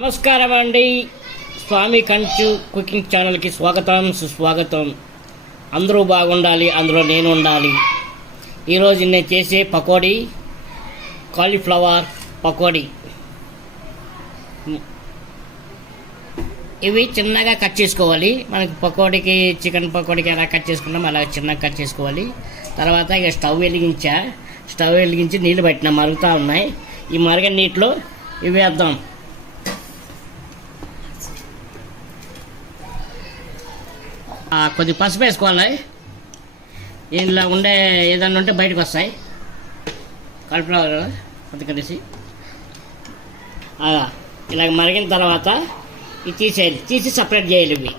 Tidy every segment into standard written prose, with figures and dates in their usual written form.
నమస్కారం అండి. స్వామి కంచు కుకింగ్ ఛానల్కి స్వాగతం, సుస్వాగతం. అందరూ బాగుండాలి, అందులో నేను ఉండాలి. ఈరోజు నేను చేసే పకోడీ కాలీఫ్లవర్ పకోడీ. ఇవి చిన్నగా కట్ చేసుకోవాలి. మనకి పకోడీకి, చికెన్ పకోడీకి ఎలా కట్ చేసుకున్నాం అలా చిన్నగా కట్ చేసుకోవాలి. తర్వాత ఇక స్టవ్ వెలిగించి నీళ్ళు పెట్టినా మరుగుతూ ఉన్నాయి. ఈ మరిగిన నీటిలో ఇవి వేద్దాం. కొద్ది పసుపు వేసుకోవాలి. ఇందులో ఉండే ఏదన్నా ఉంటే బయటకు వస్తాయి. కాలీఫ్లవర్ కొద్ది కలిసి ఇలాగ మరిగిన తర్వాత ఇది తీసి సపరేట్ చేయాలి. ఇవి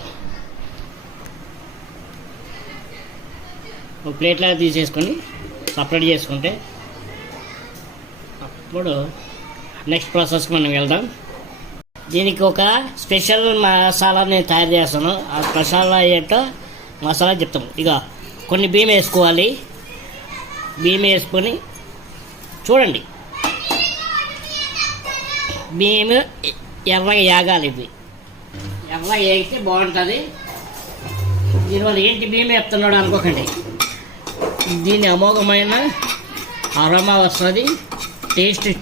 ఒక ప్లేట్లాగా తీసేసుకొని సపరేట్ చేసుకుంటే అప్పుడు నెక్స్ట్ ప్రాసెస్కి మనం వెళ్దాం. దీనికి ఒక స్పెషల్ మసాలా నేను తయారు చేస్తాను. ఆ మసాలా ఏంటో మసాలా చెప్తాము. ఇక కొన్ని బియ్యం వేసుకోవాలి. బియ్యం వేసుకొని చూడండి, బియ్యం ఎర్రగా యాగాలి. ఇవి ఎర్రగా వేగితే బాగుంటుంది. దీనివల్ల ఏంటి బియ్యం వేస్తున్నాడు అనుకోకండి, దీని అమోఘమైన అరోమా వస్తుంది,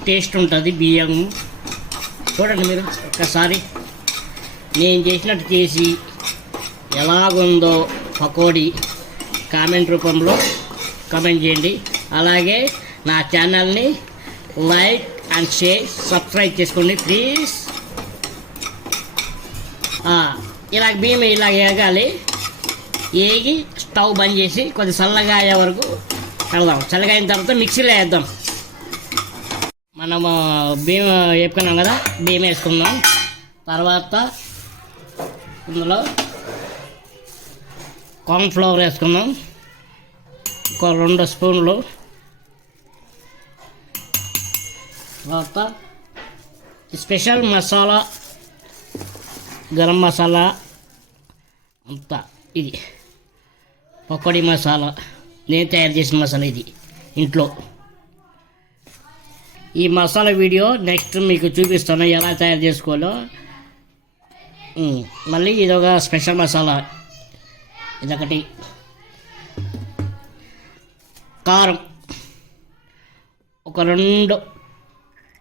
టేస్ట్ ఉంటుంది బియ్యం. చూడండి మీరు ఒక్కసారి నేను చేసినట్టు చేసి ఎలాగుందో పకోడీ కామెంట్ రూపంలో కామెంట్ చేయండి. అలాగే నా ఛానల్ని లైక్ అండ్ షేర్, సబ్స్క్రైబ్ చేసుకోండి ప్లీజ్. ఇలాగ బియ్యం ఇలా వేగాలి. వేగి స్టవ్ బంద్ చేసి కొద్ది చల్లగా అయ్యే వరకు కడదాం. చల్లగా అయిన తర్వాత మిక్సీలో వేద్దాం. మనము బియ్యం వేపుకున్నాం కదా, బియ్యం వేసుకుందాం. తర్వాత ఇందులో కార్న్ ఫ్లవర్ వేసుకుందాం, ఒక 2 స్పూన్లు. తర్వాత స్పెషల్ మసాలా, గరం మసాలా అంతా, ఇది పకోడీ మసాలా, నేను తయారు చేసిన మసాలా ఇది ఇంట్లో. ఈ మసాలా వీడియో నెక్స్ట్ మీకు చూపిస్తాను ఎలా తయారు చేసుకోవాలో. మళ్ళీ ఇదొక స్పెషల్ మసాలా, ఇదొకటి. కారం ఒక 2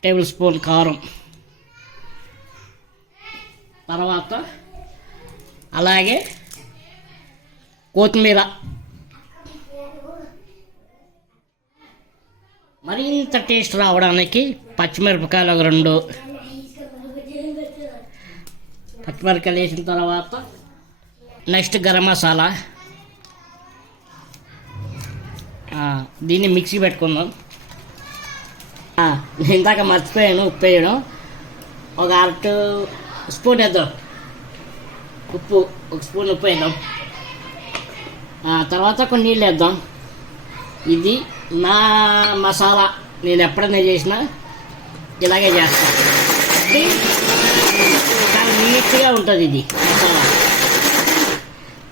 టేబుల్ స్పూన్ కారం. తర్వాత అలాగే కొత్తిమీర, మరింత టేస్ట్ రావడానికి పచ్చిమిరపకాయలు ఒక 2 పచ్చిమిరపకాయలు వేసిన తర్వాత నెక్స్ట్ గరం మసాలా. దీన్ని మిక్సీ పెట్టుకుందాం. నేను ఇందాక మర్చిపోయాను ఉప్పు వేయడం. ఒక 1/2 స్పూన్ వేద్దాం ఉప్పు, 1 స్పూన్ ఉప్పు వేద్దాం. తర్వాత కొన్ని నీళ్ళు వేద్దాం. ఇది నా మసాలా, నేను ఎప్పుడైనా చేసినా ఇలాగే చేస్తాను. చాలా నీట్గా ఉంటుంది ఇది మసాలా.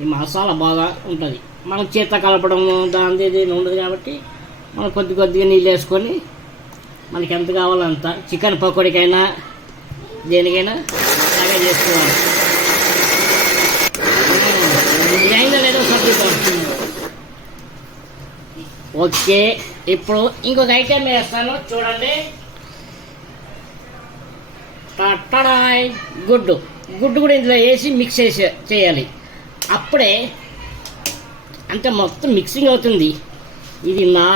ఈ మసాలా బాగా ఉంటుంది. మనం చేత కలపడం దాని ఉండదు కాబట్టి మనం కొద్దిగా నీళ్ళు వేసుకొని మనకి ఎంత కావాలో అంత, చికెన్ పకోడీకైనా దేనికైనా అలాగే చేసుకోవాలి. అయినా లేదో సబ్జెక్ట్. ఓకే, ఇప్పుడు ఇంకొక ఐటెం వేస్తాను చూడండి. గుడ్డు కూడా ఇందులో వేసి మిక్స్ చేయాలి. అప్పుడే అంటే మొత్తం మిక్సింగ్ అవుతుంది. ఇది నా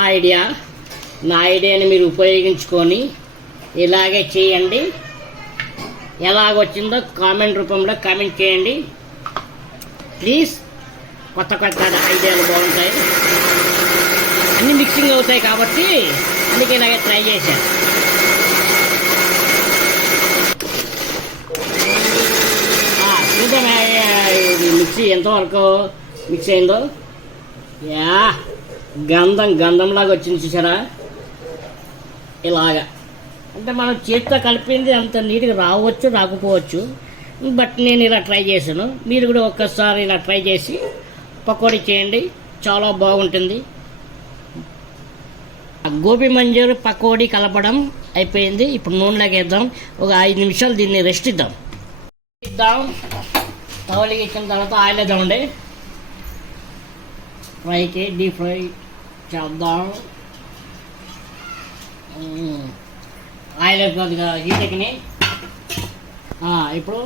ఐడియాని మీరు ఉపయోగించుకొని ఇలాగే చేయండి. ఎలాగొచ్చిందో కామెంట్ రూపంలో కామెంట్ చేయండి ప్లీజ్. కొత్త ఐడియాలు బాగుంటాయి, అన్నీ మిక్సింగ్ అవుతాయి కాబట్టి అందుకే ఇలాగే ట్రై చేశాను. ఇది మిక్సీ ఎంతవరకు మిక్స్ అయిందో, గంధంలాగా వచ్చింది చూసారా. ఇలాగా అంటే మనం చేతితో కలిపింది అంత నీట్గా రావచ్చు రాకపోవచ్చు, బట్ నేను ఇలా ట్రై చేశాను. మీరు కూడా ఒక్కసారి ఇలా ట్రై చేసి పకోడీ చేయండి, చాలా బాగుంటుంది. గోబీ మంచూరి పకోడీ కలపడం అయిపోయింది. ఇప్పుడు నూనెలోకి వేద్దాం. ఒక 5 నిమిషాలు దీన్ని రెస్ట్ ఇద్దాం. తవలికి ఇచ్చిన తర్వాత ఆయిల్ వేద్దామండి. ఫ్రైకి డీప్ ఫ్రై చేద్దాం. ఆయిల్ కొద్దిగా హీట్ ఎక్కినాయి. ఇప్పుడు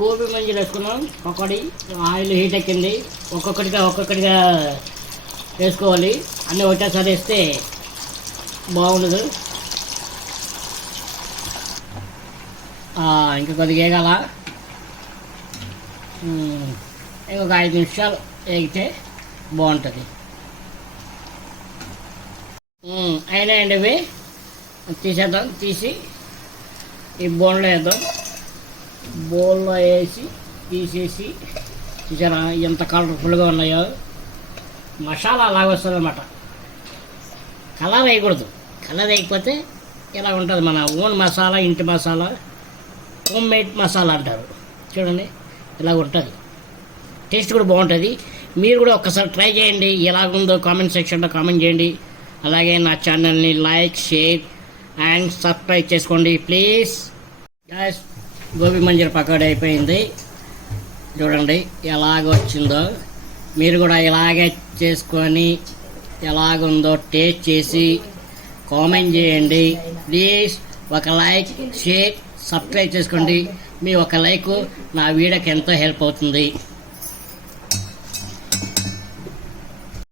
గోబీ మంచూరి వేసుకున్నాం. పకోడీ ఆయిల్ హీట్ ఎక్కింది. ఒక్కొక్కటిగా వేసుకోవాలి. అన్నీ ఒకటేసారి వేస్తే బాగుండదు. ఇంకా కొద్దిగా వేగాల. ఇంకొక 5 నిమిషాలు వేగితే బాగుంటుంది. అయినాయండి ఇవి. తీసేద్దాం. తీసి ఈ బౌల్లో వేద్దాం. బౌల్లో వేసి తీసేసి చూసారా ఎంత కలర్ఫుల్గా ఉన్నాయో. మసాలా అలాగ వస్తుంది అన్నమాట. కలర్ వేయకూడదు. కలర్ వేయకపోతే ఇలా ఉంటుంది. మన ఓన్ మసాలా, ఇంటి మసాలా, హోమ్ మేడ్ మసాలా అంటారు చూడండి. ఇలా ఉంటుంది. టేస్ట్ కూడా బాగుంటుంది. మీరు కూడా ఒక్కసారి ట్రై చేయండి. ఎలాగుందో కామెంట్ సెక్షన్లో కామెంట్ చేయండి. అలాగే నా ఛానల్ని లైక్, షేర్ అండ్ సబ్స్క్రైబ్ చేసుకోండి ప్లీజ్. గ్యాస్ గోబీ మంచూరి పకోడీ అయిపోయింది. చూడండి ఎలాగ వచ్చిందో. మీరు కూడా ఇలాగే చేసుకొని ఎలాగుందో టేస్ట్ చేసి కామెంట్ చేయండి ప్లీజ్. ఒక లైక్, షేర్, సబ్స్క్రైబ్ చేసుకోండి. మీ ఒక లైక్ నా వీడియోకి ఎంతో హెల్ప్ అవుతుంది.